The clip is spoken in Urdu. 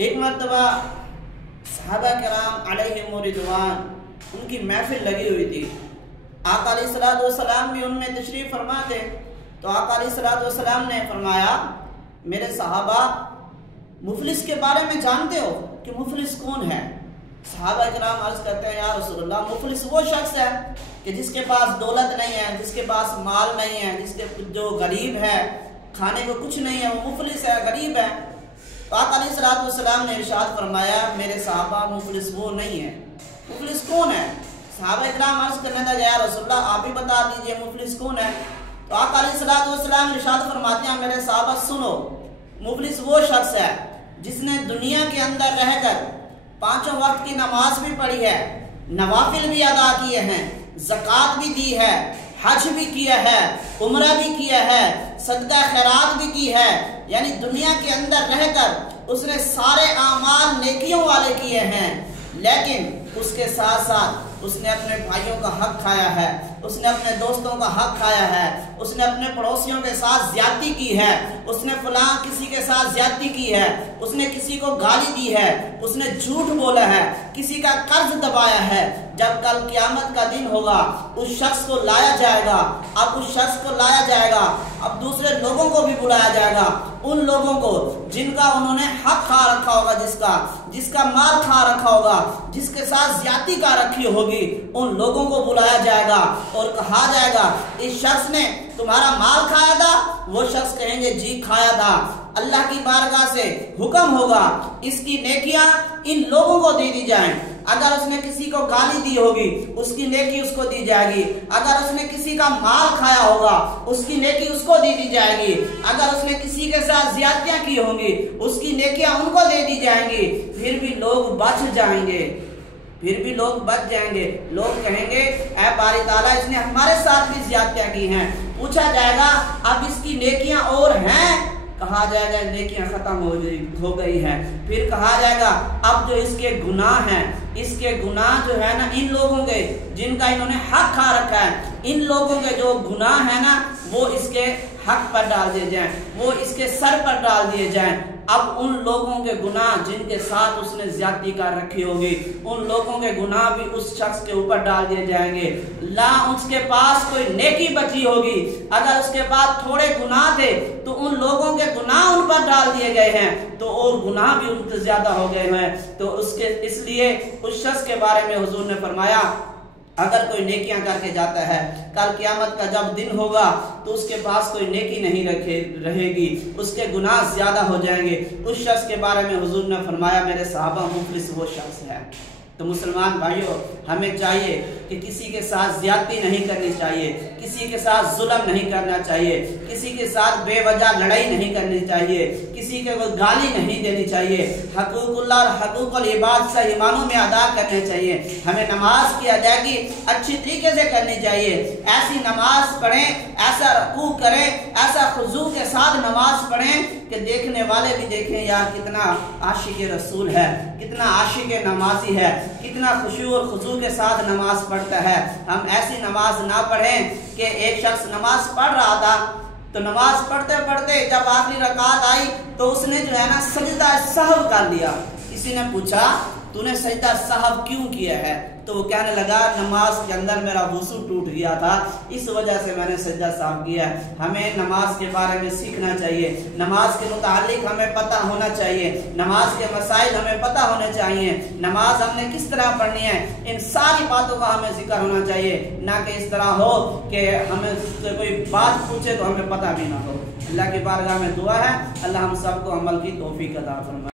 ایک مرتبہ صحابہ کرام علیہم رضوان ان کی محفل لگی ہوئی تھی. آقا علیہ الصلوۃ والسلام بھی ان میں تشریف فرما تھے. تو آقا علیہ الصلوۃ والسلام نے فرمایا میرے صحابہ مفلس کے بارے میں جانتے ہو کہ مفلس کون ہے؟ صحابہ کرام عرض کرتے ہیں یا رسول اللہ مفلس وہ شخص ہے کہ جس کے پاس دولت نہیں ہے، جس کے پاس مال نہیں ہے، جس کے جو غریب ہے، کھانے کو کچھ نہیں ہے، وہ مفلس ہے، غریب ہے. تو آقا علیہ الصلوۃ والسلام نے ارشاد فرمایا میرے صحابہ مفلس وہ نہیں ہے. مفلس کون ہے؟ صحابہ کرام عرض کرنے لگے یا رسول اللہ آپ ہی بتا دیجئے مفلس کون ہے. تو آقا علیہ الصلوۃ والسلام ارشاد فرماتے ہیں میرے صحابہ سنو، مفلس وہ شخص ہے جس نے دنیا کے اندر رہ کر 5 وقت کی نماز بھی پڑھی ہے، نوافل بھی ادا کیے ہیں، زکوٰۃ بھی دی ہے، حج بھی کیا ہے، عمرہ بھی کیا ہے، صدقہ خیرات بھی کی ہے. یعنی دنیا کے اندر رہ کر اس نے سارے اعمال نیکیوں والے کیے ہیں، لیکن اس کے ساتھ ساتھ اس نے اپنے بھائیوں کا حق کھایا ہے، اس نے اپنے دوستوں کا حق کھایا ہے، اس نے اپنے پڑوسیوں کے ساتھ زیادتی کی ہے، اس نے فلاں کسی کے ساتھ زیادتی کی ہے، اس نے کسی کو گالی دی ہے، اس نے جھوٹ بولا ہے، کسی کا قرض دبایا ہے. جب کل قیامت کا دن ہوگا اس شخص کو لایا جائے گا. اب اس شخص کو لایا جائے گا، اب دوسرے لوگوں کو بھی بلایا جائے گا، ان لوگوں کو جن کا انہوں نے حق کھا رکھا ہوگا، جس کا مال کھا رکھا ہوگا، جس کے ساتھ زیادتی کا رکھی ہوگی، ان لوگوں کو بلایا جائے گا اور کہا جائے گا اس شخص نے تمہارا مال کھایا تھا؟ وہ شخص کہیں گے جی کھایا تھا. اللہ کی بارگاہ سے حکم ہوگا اس کی نیکیاں ان لوگوں کو دے دی جائیں. اگر اس نے کسی کو گالی دی ہوگی اس کی نیکی اس کو دی جائے گی. اگر اس نے کسی کا مال کھایا ہوگا اس کی نیکی اس کو دے دی جائے گی. اگر اس نے کسی کے ساتھ زیادتیاں کی ہوں گی اس کی نیکیاں ان کو دے دی جائیں گی. پھر بھی لوگ بچ جائیں گے، لوگ کہیں گے اے باری تعالیٰ اس نے ہمارے ساتھ بھی زیادتیاں کی ہیں. پوچھا جائے گا اب اس کی نیکیاں اور ہیں؟ کہا جائے گا نیکیاں ختم ہو گئی ہیں. پھر کہا جائے گا اب جو اس کے گناہ ہیں، اس کے گناہ جو ہے نا ان لوگوں کے جن کا انہوں نے حق کھا رکھا ہے، ان لوگوں کے جو گناہ ہیں نا وہ اس کے حق پر ڈال دیے جائیں، وہ اس کے سر پر ڈال دیے جائیں. اب ان لوگوں کے گناہ جن کے ساتھ اس نے زیادتی کر رکھی ہوگی ان لوگوں کے گناہ بھی اس شخص کے اوپر ڈال دیے جائیں گے. لا اس کے پاس کوئی نیکی بچی ہوگی، اگر اس کے پاس تھوڑے گناہ تھے تو ان لوگوں کے گناہ ان پر ڈال دیے گئے ہیں تو اور گناہ بھی ان سے زیادہ ہو گئے ہیں. تو اس لیے اس شخص کے بارے میں حضور نے فرمایا اگر کوئی نیکیاں کر کے جاتا ہے کل قیامت کا جب دن ہوگا تو اس کے پاس کوئی نیکی نہیں رہے گی، اس کے گناہ زیادہ ہو جائیں گے. اس شخص کے بارے میں حضور نے فرمایا میرے صحابہ مفلس وہ شخص ہے. تو مسلمان بھائیوں ہمیں چاہیے کہ کسی کے ساتھ زیادتی نہیں کرنی چاہیے، کسی کے ساتھ ظلم نہیں کرنا چاہیے، کسی کے ساتھ بے وجہ لڑائی نہیں کرنی چاہیے، کسی کے گالی نہیں دینی چاہیے. حقوق اللہ اور حقوق العباد صحیح معنوں میں ادا کرنے چاہیے. ہمیں نماز کی ادائیگی اچھی طریقے سے کرنی چاہیے. ایسی نماز پڑھیں، ایسا رکوع کریں، ایسا خضوع کے ساتھ نماز پڑھیں کہ دیکھنے والے بھی دیکھیں یار کتنا عاشق رسول ہے، کتنا عاشق نمازی ہے، کتنا خشوع اور خضوع کے ساتھ نماز پڑھتا ہے. ہم ایسی نماز نہ پڑھیں کہ ایک شخص نماز پڑھ رہا تھا تو نماز پڑھتے پڑھتے جب آخری رکعت آئی تو اس نے جو ہے نا سجدہ سہو کر لیا. کسی نے پوچھا تو نے سجدہ سہو کیوں کیا ہے؟ تو وہ کہنے لگا نماز کے اندر میرا وضو ٹوٹ گیا تھا اس وجہ سے میں نے سجدہ سہو کیا. ہمیں نماز کے بارے میں سیکھنا چاہیے، نماز کے متعلق ہمیں پتہ ہونا چاہیے، نماز کے مسائل ہمیں پتہ ہونے چاہیے، نماز ہم نے کس طرح پڑھنی ہے، ان ساری باتوں کا ہمیں ذکر ہونا چاہیے. نہ کہ اس طرح ہو کہ ہمیں کوئی بات پوچھے تو ہمیں پتہ بھی نہ ہو. اللہ کی بارگاہ میں دعا ہے اللہ ہم سب کو عمل کی توفیق عطا فرمائے.